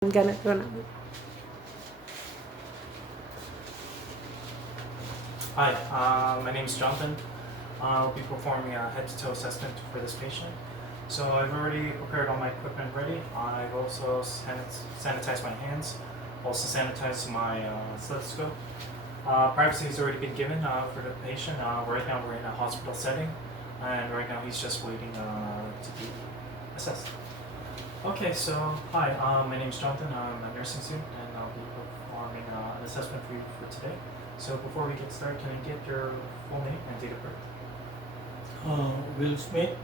Ganito na. Hi, my name is Jonathan. I'll be performing a head-to-toe assessment for this patient. So I've already prepared all my equipment ready. I've also sanitized my hands, also sanitized my stethoscope. Privacy has already been given for the patient. Right now we're in a hospital setting, and right now he's just waiting to be assessed. Okay, so hi, my name is Jonathan. I'm a nursing student, and I'll be performing an assessment for you for today. So before we get started, can I get your full name and date of birth? Will Smith,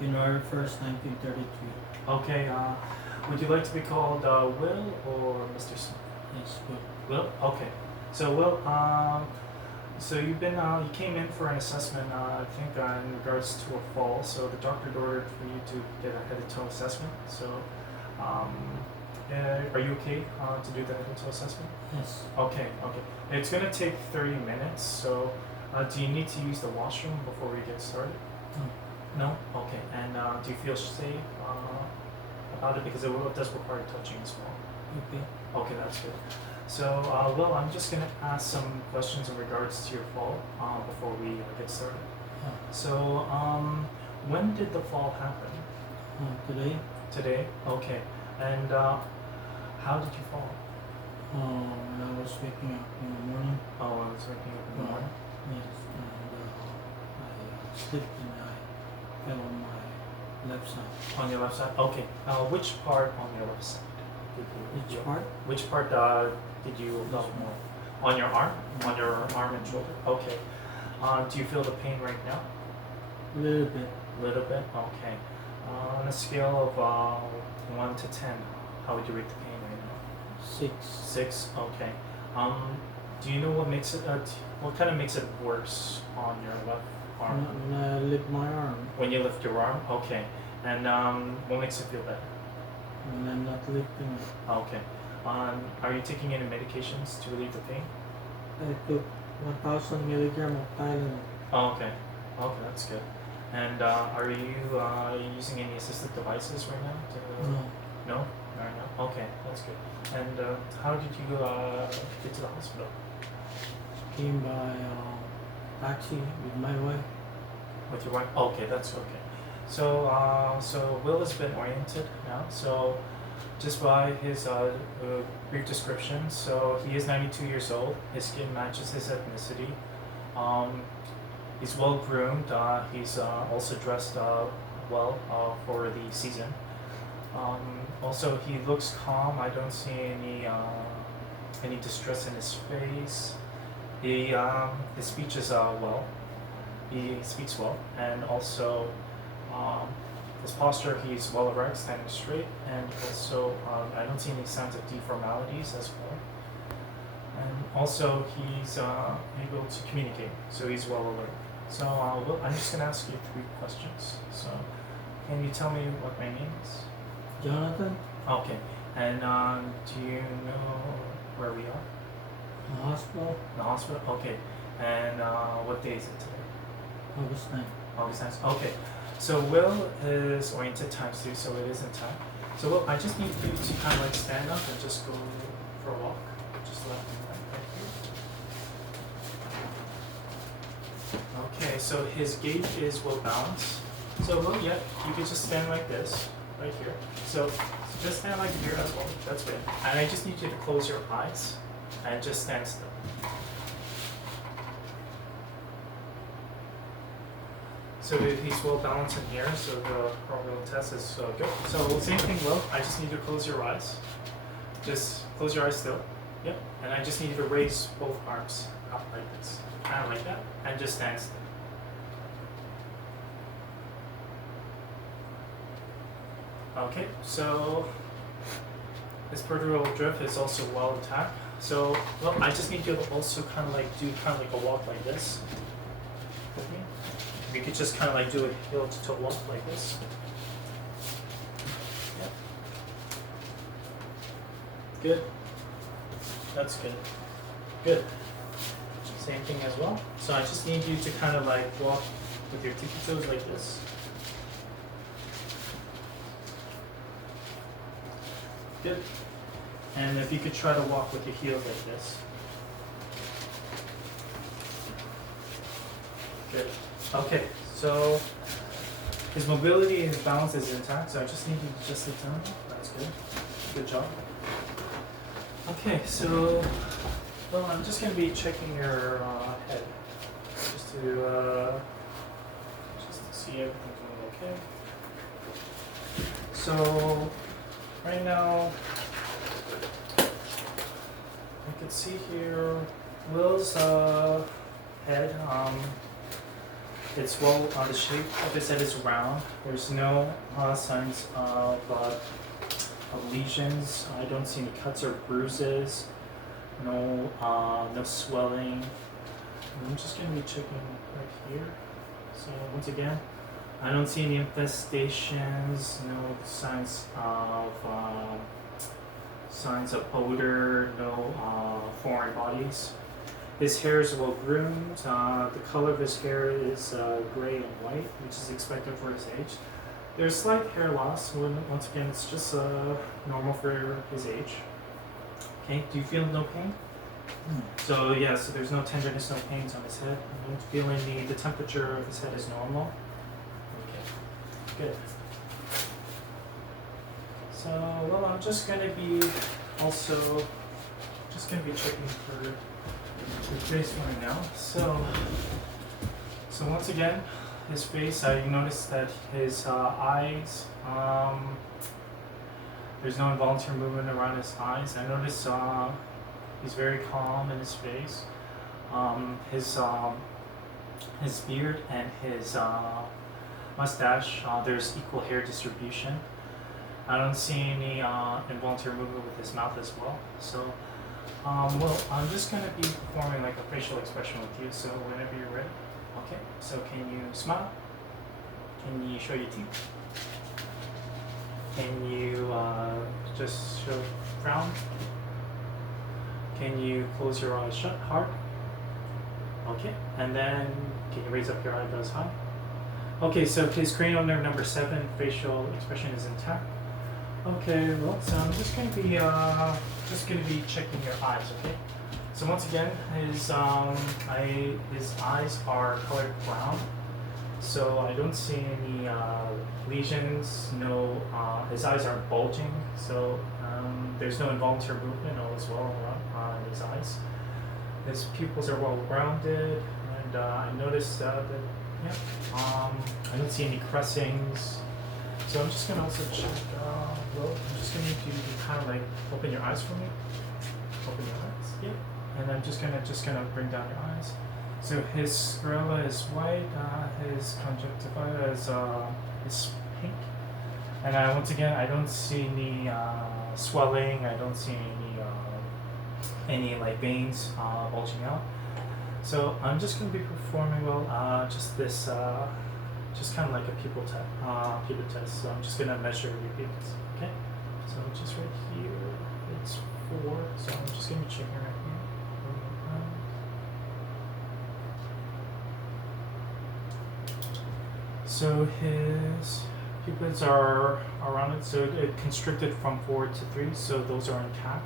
January 1st, 1933. Okay, would you like to be called Will or Mr. Smith? Yes, Will. Will? Okay. So Will, so you came in for an assessment, I think in regards to a fall. So the doctor ordered for you to get a head-to-toe assessment. So, are you okay to do the head-to-toe assessment? Yes. Okay. It's gonna take 30 minutes. So, do you need to use the washroom before we get started? No. No? Okay. And do you feel safe about it, because it does require touching as well? Okay. Okay, that's good. So, Will, I'm just going to ask some questions in regards to your fall before we get started. So, when did the fall happen? Today, Today? Okay. And how did you fall? when I was waking up in the morning. Oh, I was waking up in the morning? Yes, and I slipped and I fell on my left side. On your left side? Okay. Which part on your left side? Which part? Which part did you feel more? On your arm? On your arm and shoulder? Okay. Do you feel the pain right now? A little bit. Little bit? Okay. On a scale of 1 to 10, how would you rate the pain right now? 6. 6? Okay. Do you know what makes it, what kind of makes it worse on your left arm? When I lift my arm, When you lift your arm? Okay. And what makes it feel better? when I'm not lifting it, Okay. Are you taking any medications to relieve the pain? I took 1,000 milligram of Tylenol. Oh, okay. Okay, that's good. And are you using any assistive devices right now? No. No? Right now? Okay, that's good. And how did you get to the hospital? Came by taxi with my wife. With your wife? Okay, that's okay. So Will has been oriented now. So just by his brief description, so he is 92 years old. His skin matches his ethnicity. He's well groomed. He's also dressed well for the season. Also, he looks calm. I don't see any distress in his face. His speech is well. He speaks well, and also his posture. He's well erect, standing straight, and also I don't see any signs of deformalities as well. And also he's able to communicate, so he's well alert. So Will, I'm just gonna ask you 3 questions. So can you tell me what my name is? Jonathan, Okay. And do you know where we are? the hospital, The hospital? Okay. And what day is it today? August 9th. August 9th? Okay. So Will is oriented times 2, so it is in time. So Will, I just need you to kind of like stand up and just go for a walk. Just left and right here. Okay, so his gait is well balanced. So Will, yeah, you can just stand like this, right here. So just stand like here as well. That's good. And I just need you to close your eyes and just stand still. So if he's well balanced in here, so the probability test is good. So same thing, Will. I just need you to close your eyes. Just close your eyes still. Yep. And I just need you to raise both arms up like this, kind of like that, and just stand still. Okay. So his peripheral drift is also well intact. So well, I just need you to also kind of like do kind of like a walk like this with me. You could just kind of like do a heel to toe walk like this. Yep. Good. That's good. Good. Same thing as well. So I just need you to kind of like walk with your tippy toes like this. Good. And if you could try to walk with your heels like this. Good. Okay, so his mobility and his balance is intact, so I just need you to just sit down. That's good. Good job. Okay, so well, I'm just going to be checking your head just to see everything's going okay. So right now, I can see here Will's head. It's well, the shape of his head is round. There's no signs of lesions. I don't see any cuts or bruises. No, no swelling. I'm just gonna be checking right here. So once again, I don't see any infestations. No signs of odor. No foreign bodies. His hair is well groomed. The color of his hair is gray and white, which is expected for his age. There's slight hair loss. Once again, it's just normal for his age. Okay, do you feel no pain? So yeah, so there's no tenderness, no pains on his head. I don't feel any, the temperature of his head is normal. Okay, good. So, well, I'm just gonna be checking for your face right now. So once again, his face, I noticed that his eyes, there's no involuntary movement around his eyes. I noticed he's very calm in his face. His beard and his mustache, there's equal hair distribution. I don't see any involuntary movement with his mouth as well. So, well, I'm just going to be performing like a facial expression with you. So whenever you're ready. Okay, so can you smile? Can you show your teeth? Can you just show frown? Can you close your eyes shut hard? Okay, and then can you raise up your eyebrows high? Okay, so his cranial nerve number 7 facial expression is intact. Okay, well, so I'm just gonna be checking your eyes. Okay. So once again, his eyes are colored brown. So I don't see any lesions. No, his eyes aren't bulging. So there's no involuntary movement as well around his eyes. His pupils are well rounded, and I noticed that I don't see any cressings. So I'm just gonna also check. Well, I'm just gonna need you to kind of like open your eyes for me. Open your eyes. Yeah. And I'm just gonna bring down your eyes. So his sclera is white. His conjunctiva is pink. And once again, I don't see any swelling. I don't see any like veins bulging out. So I'm just gonna be performing just this. Just kind of like a pupil test. So I'm just gonna measure your pupils. Okay. So just right here, it's 4. So I'm just gonna be checking right here. So his pupils are rounded. So it constricted from 4 to 3. So those are intact.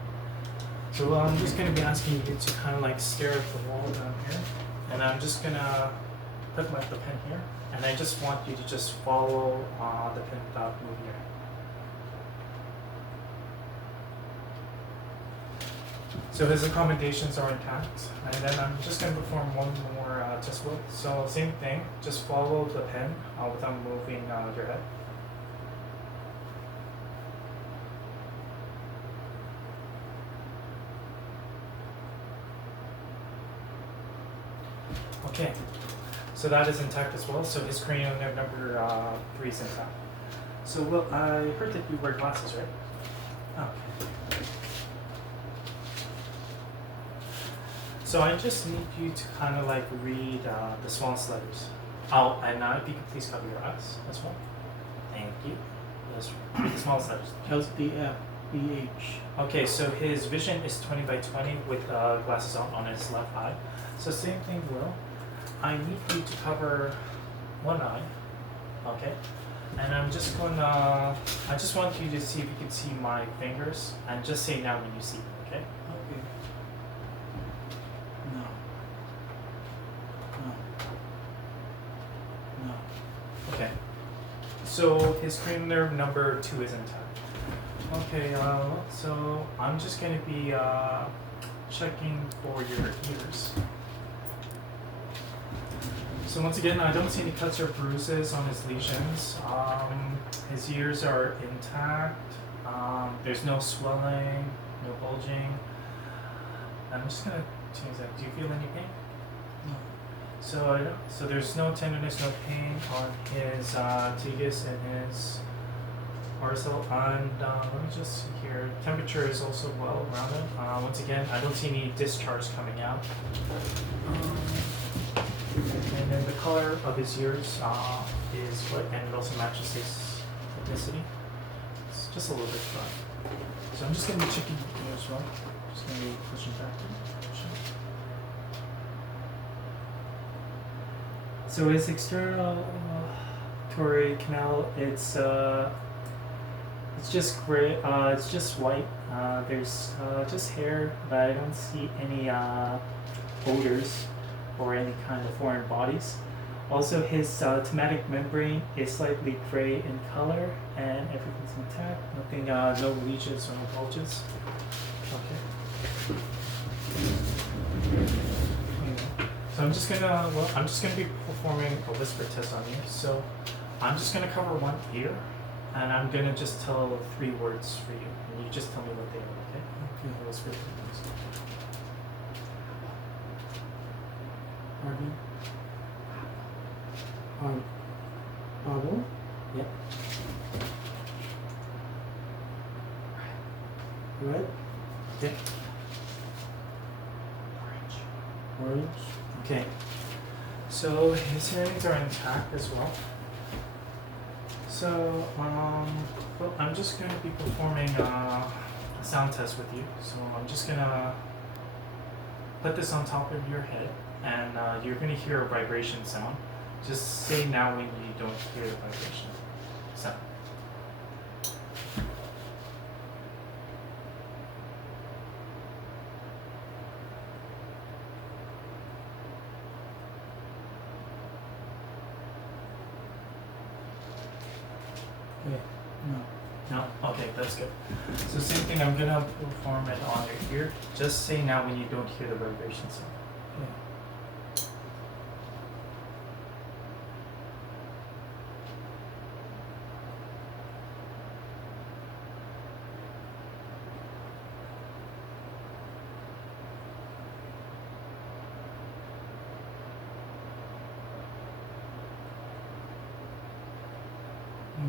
So I'm just gonna be asking you to kind of like stare at the wall down here, and I'm just gonna put like the pen here. And I just want you to just follow the pin without moving your head. So his accommodations are intact. And then I'm just going to perform one more test with. So same thing, just follow the pen without moving your head. Okay. So that is intact as well. So his cranial nerve number 3 is intact. So Will, I heard that you wear glasses, right? Okay. So I just need you to kind of like read the smallest letters. Oh, and if you could please cover your eyes as well. Thank you. Let's read the smallest letters. LDFBH. Okay, so his vision is 20 by 20 with glasses on his left eye. So same thing, Will. I need you to cover one eye, okay? And I just want you to see if you can see my fingers, and just say now when you see them, okay? Okay. No. No. No. Okay. So his cranial nerve number 2 is intact. Okay, so I'm just gonna be checking for your ears. So once again, I don't see any cuts or bruises on his lesions. His ears are intact. There's no swelling, no bulging. I'm just gonna change that. Do you feel any pain? No. So there's no tenderness, no pain on his tibius and his RSL. And let me just see here. Temperature is also well rounded. Once again, I don't see any discharge coming out. And then the color of his ears is what, and it also matches his ethnicity. It's just a little bit dry. So I'm just gonna be checking here as well. Just gonna be pushing back. So his external toric canal, it's just gray. It's just white. There's just hair, but I don't see any odors or any kind of foreign bodies. Also, his tematic membrane is slightly gray in color, and everything's intact. Nothing, no lesions or no bulges. Okay. So I'm just gonna be performing a whisper test on you. So I'm just gonna cover one ear, and I'm gonna just tell 3 words for you, and you just tell me what they are. Okay? Okay. Whisper test. Pardon? Apple? Yep. Red? Yep. Orange? Okay. So his hearings are intact as well. So well, I'm just going to be performing a sound test with you. So I'm just gonna put this on top of your head, and you're gonna hear a vibration sound. Just say now when you don't hear the vibration sound. Okay. No. No? Okay, that's good. So same thing, I'm gonna perform it on your ear. Just say now when you don't hear the vibration sound. Okay.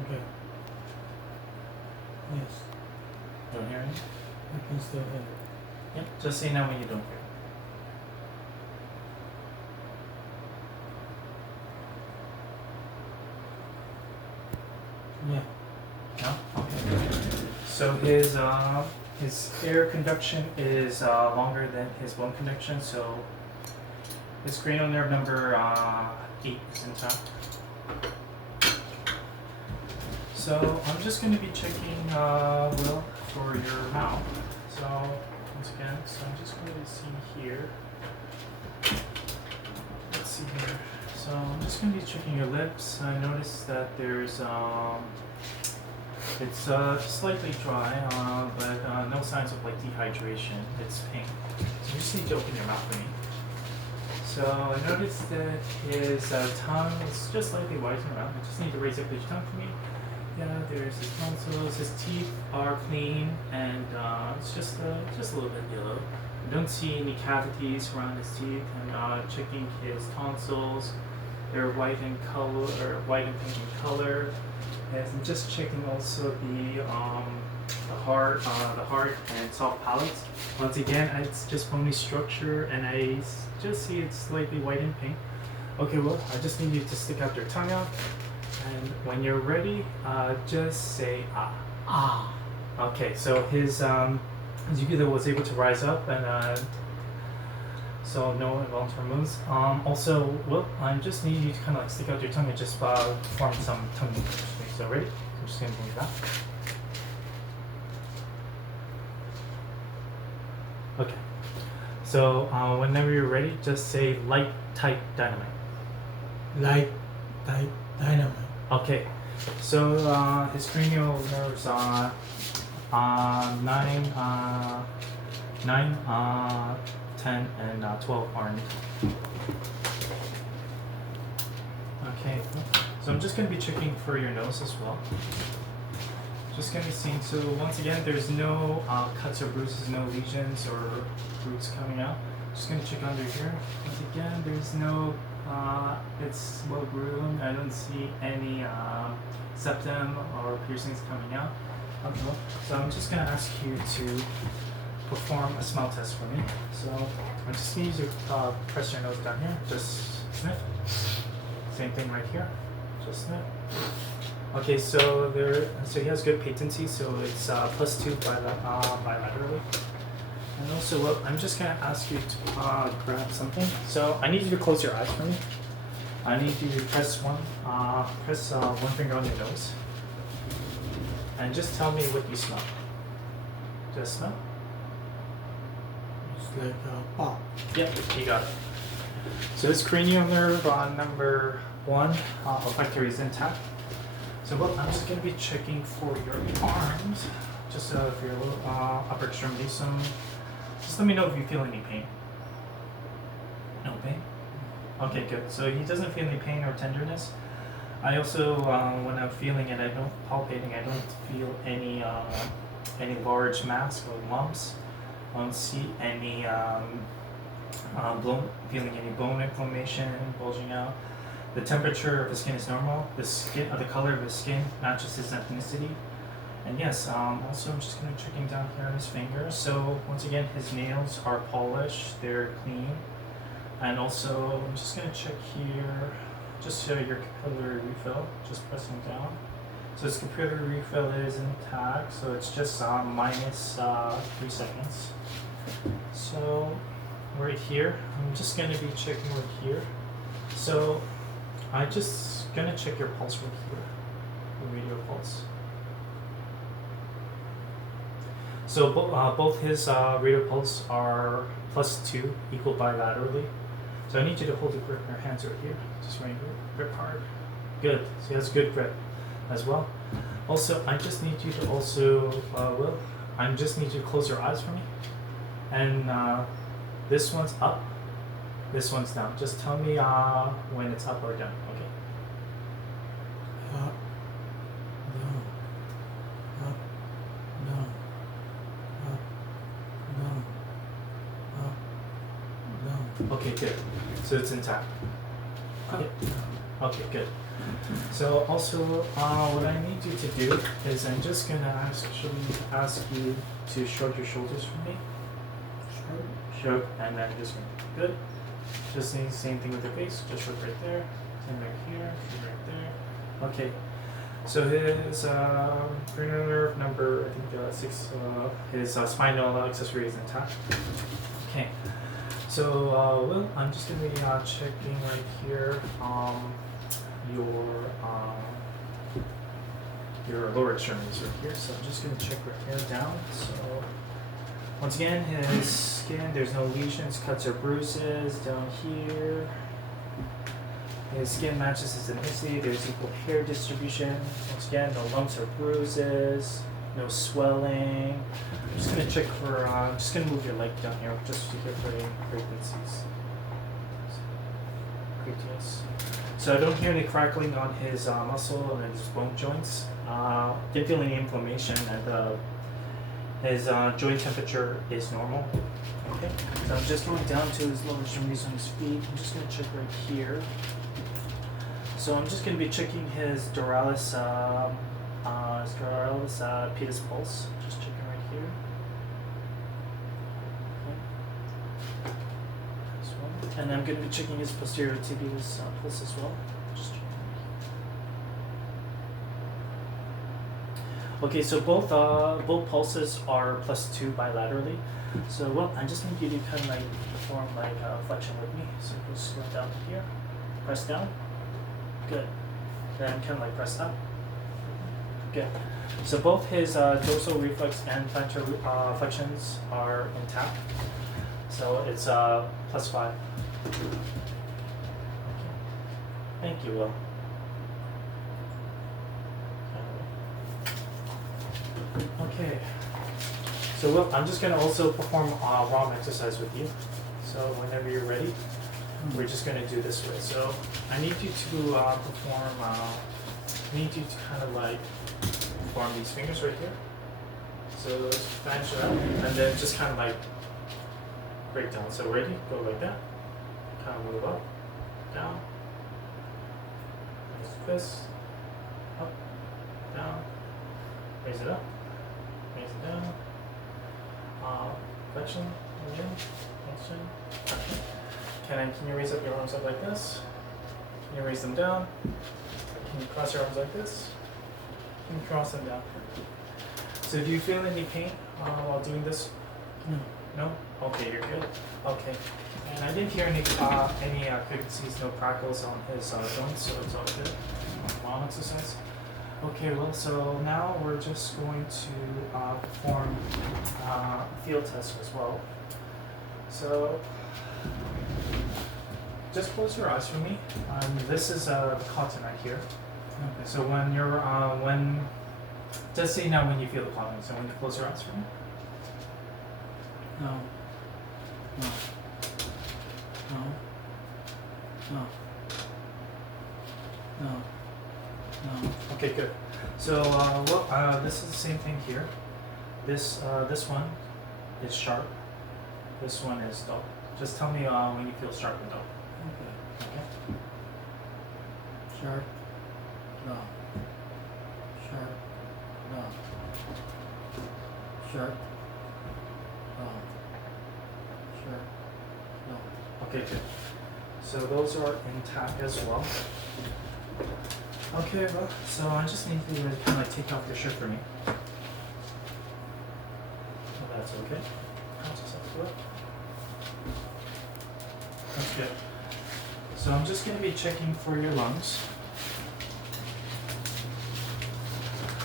Okay. Yes. Don't hear it? I can still hear it. Yep. Just say now when you don't hear Yeah. it. No? Okay. So his air conduction is longer than his bone conduction, so his cranial nerve number 8 is intact. So I'm just going to be checking, Will, for your mouth. So once again, so I'm just going to see here. Let's see here. So I'm just going to be checking your lips. I noticed that there's it's slightly dry, but no signs of like dehydration. It's pink. So you just need to open your mouth for me. So I noticed that his tongue is just slightly white around. I just need to raise up his tongue for me. Yeah, there's his tonsils. His teeth are clean, and it's just a little bit yellow. I don't see any cavities around his teeth. And checking his tonsils, they're white in color, or white and pink in color. And I'm just checking also the heart and soft palates. Once again, it's just bony structure, and I just see it's slightly white and pink. Okay, well, I just need you to stick out your tongue out. And when you're ready, just say ah. Ah. Okay, so his uvula was able to rise up, and so no involuntary moves. Also, well, I just need you to kind of like stick out your tongue and just perform some tongue movements. So ready? I'm just gonna move that. Okay. So whenever you're ready, just say light type dynamite. Light type dynamite. Okay. So his cranial nerves are 9, 10, and 12 aren't. Okay. So I'm just gonna be checking for your nose as well. Just gonna be seeing. So once again, there's no cuts or bruises, no lesions or roots coming out. Just gonna check under here. Once again, there's no. It's well groomed. I don't see any septum or piercings coming out. Okay. So I'm just gonna ask you to perform a smell test for me. So I just need you to press your nose down here. Just sniff. Same thing right here. Just sniff. Okay, so he has good patency, so it's +2 bilaterally. And also, well, I'm just gonna ask you to grab something. So I need you to close your eyes for me. I need you to press one finger on your nose, and just tell me what you smell. Just smell. It's like a pop. Yep, you got it. So this cranial nerve on number 1 olfactory is intact. So well, I'm just gonna be checking for your arms, just for your little upper extremity. Just let me know if you feel any pain. No pain? Okay, good. So he doesn't feel any pain or tenderness. I also, when I'm feeling it, I don't palpating. I don't feel any large mass or lumps. I don't see any feeling any bone inflammation, bulging out. The temperature of the skin is normal. The color of his skin matches his ethnicity. And yes, also I'm just gonna checking down here on his fingers. So once again, his nails are polished, they're clean. And also, I'm just gonna check here, just your capillary refill, just pressing down. So his capillary refill is intact, so it's just minus 3 seconds. So right here, I'm just gonna be checking right here. So I'm just gonna check your pulse right here, the radial pulse. So both his radial pulse are +2, equal bilaterally. So I need you to hold the grip in your hands right here. Just right here, grip hard. Good. So he has good grip as well. Also, I just need you to I just need you to close your eyes for me. And this one's up. This one's down. Just tell me when it's up or down. Okay. Up, down, up, down, up, down, up, down. Okay, good. So it's intact. Okay. Okay, good. So also, what I need you to do is I'm just gonna ask you to shrug your shoulders for me. Shrug, and then just good. Just the same thing with the face. Just shrug right there. Same right here. Shrug right there. Okay. So his cranial nerve number, I think 6. His spinal accessory is intact. Okay. So well, I'm just gonna be checking right here. Your lower extremities right here. So I'm just gonna check right here down. So once again, his skin, there's no lesions, cuts or bruises down here. His skin matches his ethnicity. There's equal hair distribution. Once again, no lumps or bruises, no swelling. I'm just gonna check for. I'm just gonna move your leg down here just to hear for any frequencies. Yes. So I don't hear any crackling on his muscle and his bone joints. Didn't feel any inflammation, and his joint temperature is normal. Okay. So I'm just going down to his lower extremities on his feet. I'm just gonna check right here. So I'm just going to be checking his duralis pedis pulse. Just checking right here. Okay. This one. And I'm going to be checking his posterior tibialis pulse as well. Just checking right here. Okay, so both pulses are +2 bilaterally. So well, I just need you to kind of like perform like flexion with me. So just go down here, press down. Good. Then kind of like press up. Good. So both his dorsal reflex and plantar flexions are intact. So it's +5. Thank you, Will. Okay. So Will, I'm just gonna also perform a ROM exercise with you. So whenever you're ready, we're just gonna do this way. So I need you to perform. I need you to kind of like form these fingers right here. So bench up, and then just kind of like break down. So ready? Go like that. Kind of move up, down. Raise the fist. Up, down. Raise it up. Raise it down. Flexion. Again. Flexion. Flexion. Can you raise up your arms up like this? Can you raise them down? Can you cross your arms like this? Can you cross them down? So do you feel any pain while doing this? No. No? Okay, you're good. Okay. And I didn't hear any frequencies, no crackles on his joints, so it's all good. Long exercise. Okay, well, so now we're just going to perform field tests as well. So just close your eyes for me. This is the cotton right here. Okay, so when you're just say now when you feel the cotton. So when you close your eyes for me. No. No. No. No. No. No. Okay, good. So this is the same thing here. This one is sharp. This one is dull. Just tell me when you feel sharp and dull. Okay. Okay. Sharp. No. Sharp. No. Sharp. No. Sharp. No. Okay, good. So those are intact as well. Okay, well, so I just need you to kind of like take off your shirt for me. If that's okay. I'll just have to do it. That's good. So I'm just going to be checking for your lungs.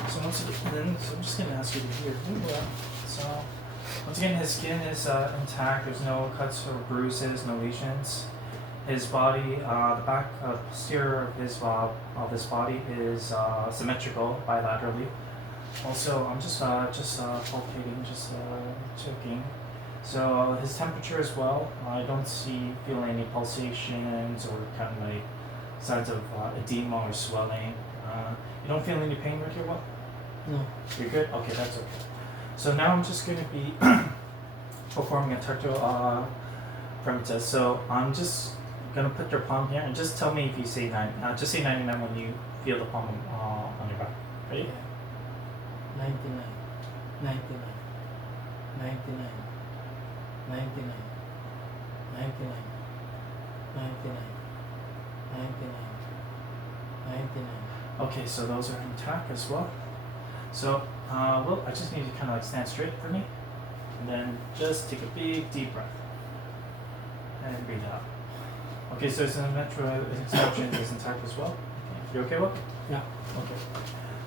So once again, so I'm just going to ask you to hear me well. So once again, his skin is intact. There's no cuts or bruises, no lesions. His body, the back posterior of his body is symmetrical bilaterally. Also, I'm just palpating, just checking. So his temperature as well. I don't feel any pulsations or kind of like signs of edema or swelling. You don't feel any pain right here, Will? No. You're good? Okay, that's okay. So now I'm just going to be performing a tactile parameter. So I'm just gonna put your palm here and just tell me if you say 9. Just say 99 when you feel the palm on your back. Ready? Yeah. 99. 99. 99. 99. 99. 99. 99. 99. Okay, so those are intact as well. So, well, I just need you to kind of like stand straight for me, and then just take a big deep breath and breathe out. Okay, so it's a natural extension is intact as well. Okay. You okay, Will? Yeah. Okay.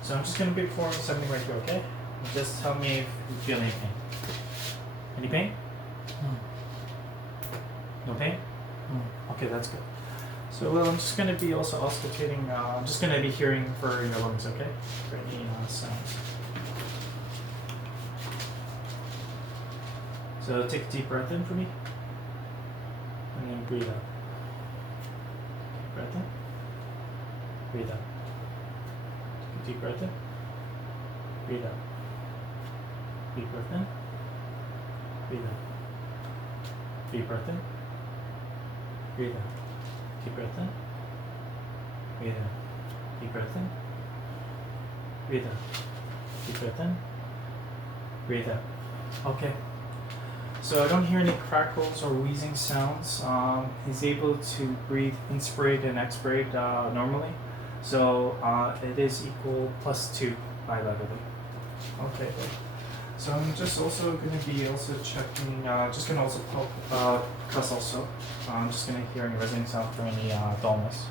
So I'm just gonna be performing something right here, okay? Just tell me if you feel any pain. Any pain? No. No pain? No. Okay, that's good. So well, I'm just gonna be also auscultating. I'm just gonna be hearing for your lungs, okay? For any sounds. So take a deep breath in for me, and then breathe out. Breath in. Breathe out. Take a deep breath in. Breathe out. Deep breath in. Breathe out. Deep breath in. Breathe out. Deep breath in. Breathe out. Deep breath in. Breathe out. Deep breath in. Breathe out. Okay. So I don't hear any crackles or wheezing sounds. He's able to breathe, inspirate and expirate normally. So it is equal +2 bilaterally. Okay. So I'm just also going to be also checking, just going to also cuss also. I'm just going to hear any resonating sound for any dullness.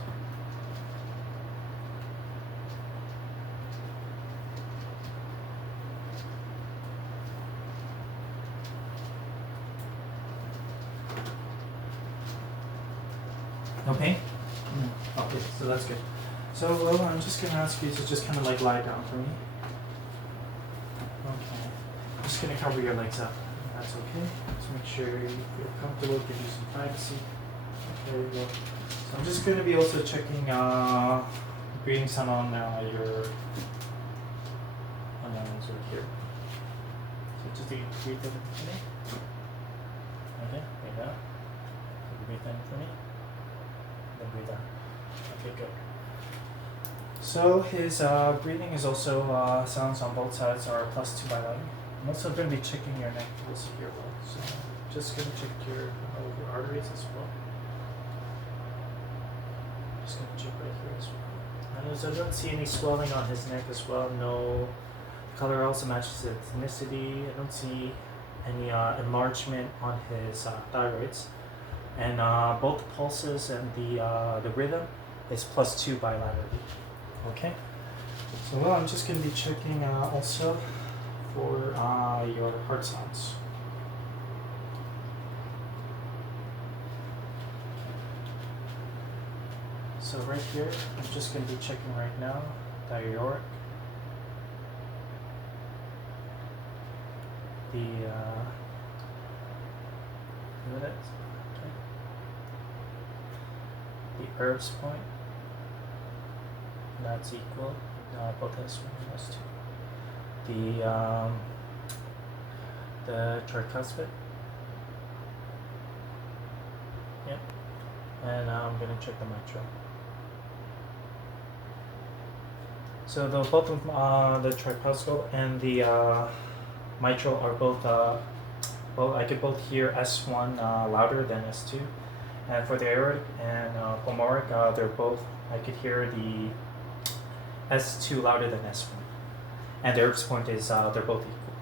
No pain? No. Okay, so that's good. So, well, I'm just gonna ask you to just kind of like lie down for me. Okay. I'm just gonna cover your legs up. That's okay. Just make sure you feel comfortable, give you some privacy. Okay, well. So I'm just gonna be also checking breathing sound on your nose right here. So just breathe in for me. Okay, breathe out. Breathe in for me. Then breathe out. Okay, good. So his breathing is also sounds on both sides are +2 bilateral. I'm also going to be checking your neck also here well. So just going to check your arteries as well. Just going to check right here as well. And I don't see any swelling on his neck as well. No, the color also matches his ethnicity. I don't see any enlargement on his thyroids. And both the pulses and the rhythm is +2 bilaterally. Okay, so well, I'm just going to be checking also for your heart sounds. So right here, I'm just going to be checking right now the aortic, the Erb's point. That's equal. Both S1 and S2. The tricuspid. Yep. And I'm gonna check the mitral. So both of the tricuspid and the mitral are both. Well, I could both hear S1 louder than S2, and for the aortic and pulmonic, they're both. I could hear the S2 louder than S1, and the Erb's point is they're both equal.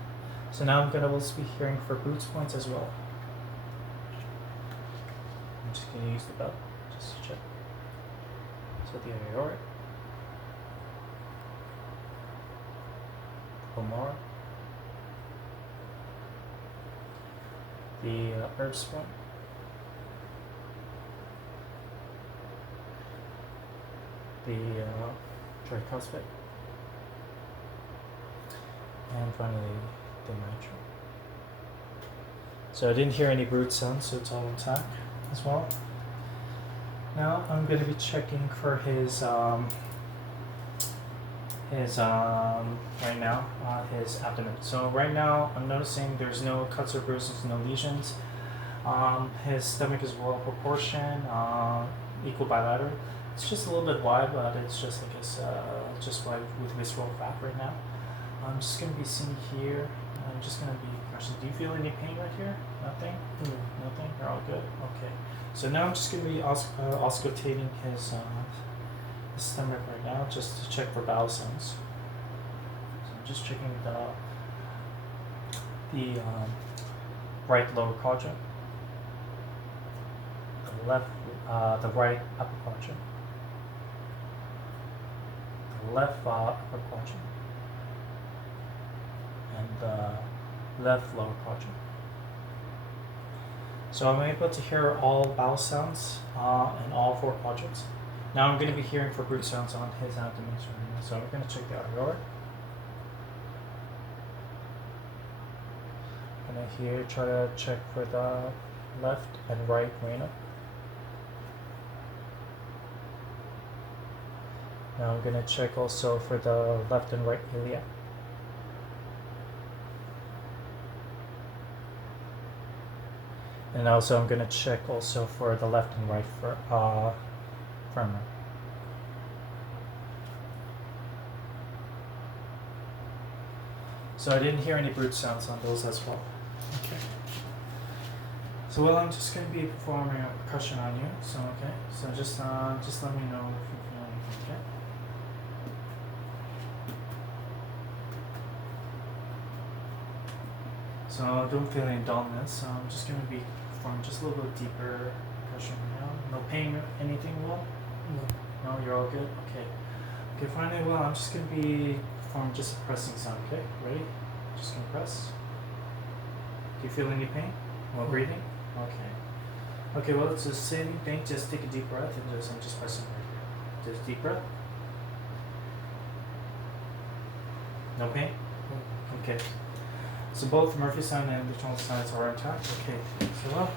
So now I'm gonna also be hearing for Brute's points as well. I'm just gonna use the belt just to check. So the aortic, pulmonic, the Erb's point, the tricuspid, and finally the mitral. So I didn't hear any Brute sounds, so it's all intact as well. Now I'm going to be checking for his right now his abdomen. So right now I'm noticing there's no cuts or bruises, no lesions. His stomach is well proportioned, equal bilateral. It's just a little bit wide, but it's just I guess just wide with visceral fat right now. I'm just gonna be seeing here. I'm just gonna be questioning. Do you feel any pain right here? Nothing. Nothing. You're all good. Okay. So now I'm just gonna be auscultating his stomach right now, just to check for bowel sounds. So I'm just checking the right lower quadrant, the right upper quadrant, the left upper quadrant, and the left lower quadrant. So I'm able to hear all bowel sounds in all 4 quadrants. Now I'm going to be hearing for Brute sounds on his abdomen. So I'm going to check the aorta. I'm going to try to check for the left and right vena. Now I'm going to check also for the left and right ilia. And also I'm going to check also for the left and right femur. So I didn't hear any Brute sounds on those as well. Okay. So well, I'm just going to be performing a percussion on you. So okay. So just let me know if you feel anything. Okay. So don't feel any dullness. So I'm just going to be performing just a little bit deeper percussion now. No pain or anything, Will? No, you're all good? Okay. Okay, finally, well, I'm just going to be performing just a pressing sound, okay? Ready? Just going to press. Do you feel any pain while breathing? Okay. Okay, well, it's a same thing. Just take a deep breath and I'm just pressing right here. Just deep breath. No pain? Okay. So both Murphy sign and the tonal signs are intact. Okay. So well,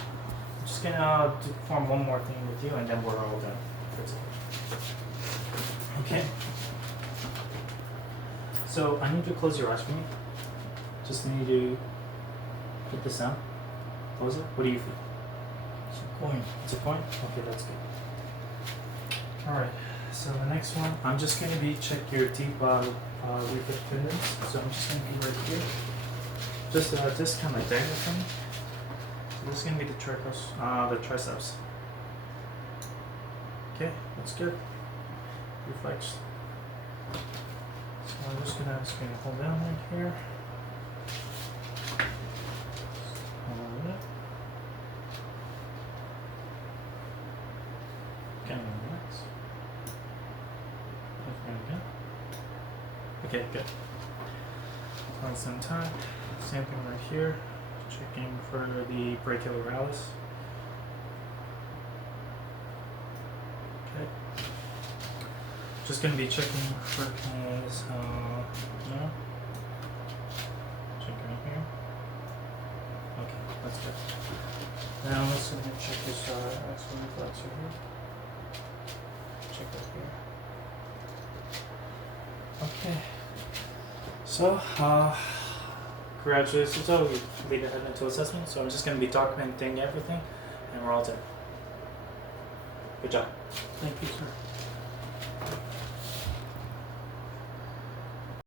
I'm just gonna perform one more thing with you, and then we're all done for today. Okay. So I need you to close your eyes for me. Just need you to hit the sound. Close it. What do you feel? It's a coin. It's a coin? Okay, that's good. Alright, so the next one, I'm just going to be check your deep reflex tendons. So I'm just going to be right here. Just kind of like diagonal for me. So this is going to be the triceps. Okay, that's good. Reflex. So I'm just gonna hold down right here. Hold it. Kind of relax. Okay, good. On some time. Same thing right here. Checking for the brachiolaterales. Okay. Just gonna be checking for his, no. Check right here. Okay, that's good. Now let's check his axial reflex right here. Check that here. Okay. So, congratulations. So we completed head mental assessment. So I'm just gonna be documenting everything, and we're all done. Good job. Thank you, sir.